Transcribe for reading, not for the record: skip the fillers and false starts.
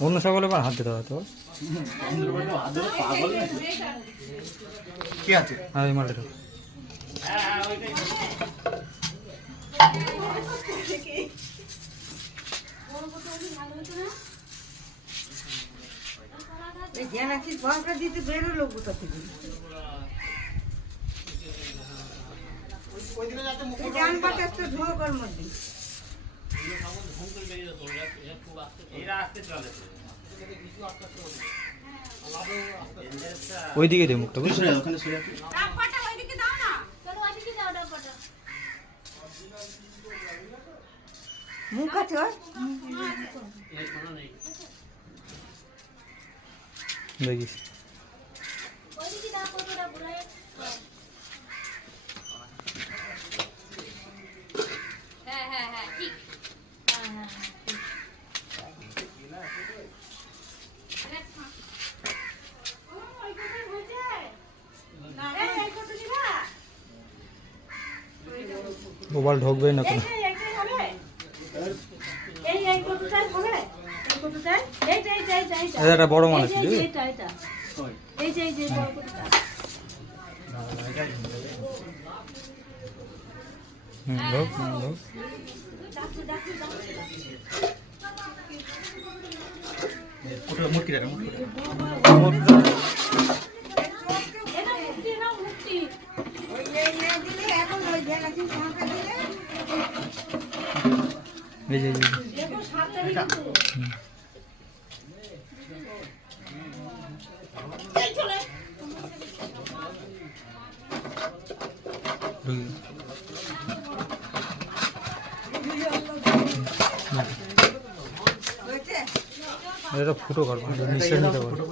অন্য সকলে এবার হাত দিতে হবে তো কি আছে হ্যাঁ এই মালটা দিতে বেরোলো কোথা থেকে জানবাটা একটা ঢোকর মধ্যে ওইদিকে দে মুখটা বুঝলি ওখানে সরে আছে মুখ আছে ওর? দেখিস মোবাইল ঢোকবে না কেন এটা বড় মাল আছে ঢোক ঢোক মুটকি রাখা এই যে এটা ফুটো করবো নিঃশ্বাস নিতে পারবো